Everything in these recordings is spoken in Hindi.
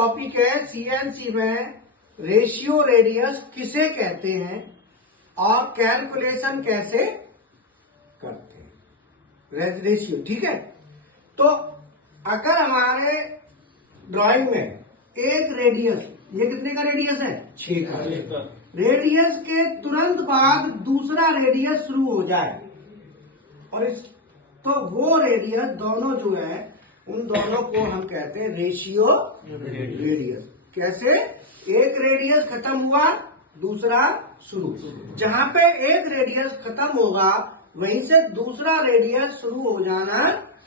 टॉपिक है सीएनसी में रेशियो रेडियस किसे कहते हैं और कैलकुलेशन कैसे करते हैं रेशियो। ठीक है, तो अगर हमारे ड्राइंग में एक रेडियस, ये कितने का रेडियस है 6 का, रेडियस के तुरंत बाद दूसरा रेडियस शुरू हो जाए और तो वो रेडियस दोनों जो है उन दोनों को हम कहते हैं रेशियो रेडियस। कैसे? एक रेडियस खत्म हुआ दूसरा शुरू, जहां पे एक रेडियस खत्म होगा वहीं से दूसरा रेडियस शुरू हो जाना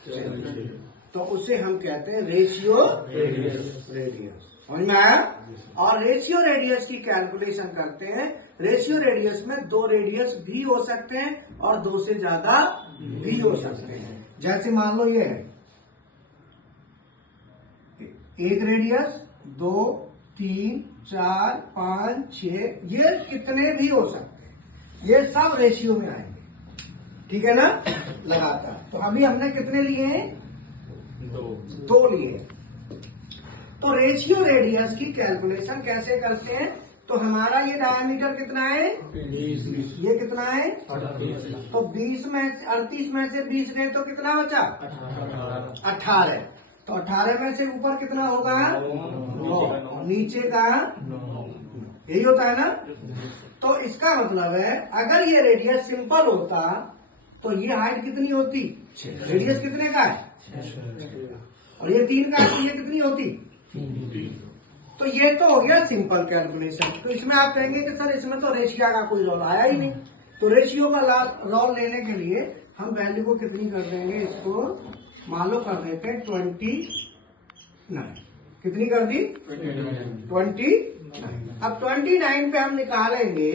चाहिए, तो उसे हम कहते हैं रेशियो रेडियस। समझ में आया? और रेशियो रेडियस की कैलकुलेशन करते हैं। रेशियो रेडियस में 2 रेडियस भी हो सकते हैं और 2 से ज्यादा भी हो सकते हैं। जैसे मान लो ये है एक रेडियस, 2, 3, 4, 5, 6, ये कितने भी हो सकते हैं, ये सब रेशियो में आएंगे। ठीक है ना? लगातार। तो अभी हमने कितने लिए हैं? 2 लिए। तो रेशियो रेडियस की कैलकुलेशन कैसे करते हैं? तो हमारा ये डायमीटर कितना है 20, ये कितना है 38, तो 20 में 38 में से 20 गए तो कितना बचा 18, तो 18 में से ऊपर कितना होगा 9, नीचे का 9, यही होता है ना। तो इसका मतलब है अगर ये रेडियस सिंपल होता तो ये हाइट कितनी होती, रेडियस कितने का है और ये 3 का है, ये कितनी होती। तो ये तो हो गया सिंपल कैलकुलेशन। तो इसमें आप कहेंगे कि सर इसमें तो रेशियो का कोई रोल आया ही नहीं। तो रेशियो का रोल लेने के लिए हम वैल्यू को कितनी कर देंगे, इसको मान लो कर देते हैं 29। कितनी कर दी 29। अब 29 पे हम निकालेंगे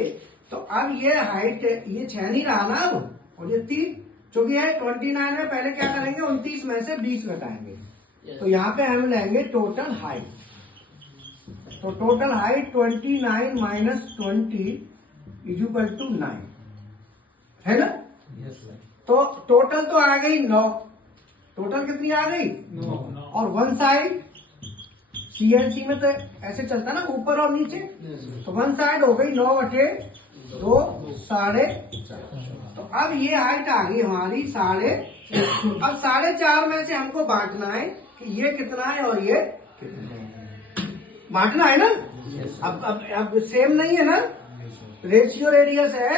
तो अब ये हाइट, ये 6 नहीं रहा ना अब, और ये 3 चूंकि है 29 में पहले क्या करेंगे 29 में से 20 घटाएंगे, तो यहाँ पे हम लेंगे टोटल हाइट। तो total height 29 minus 20 is equal to 9 है ना। तो टोटल तो आ गई 9, टोटल कितनी आ गई 9, और वन साइड सीएनसी में तो ऐसे चलता ना ऊपर और नीचे, तो वन साइड हो गई 9/2 4.5। तो अब ये हाइट आ गई हमारी 4.5। अब 4.5 में से हमको बांटना है कि ये कितना है और ये कितना है, बांटना है ना। अब सेम नहीं है ना, रेशियो रेडियस है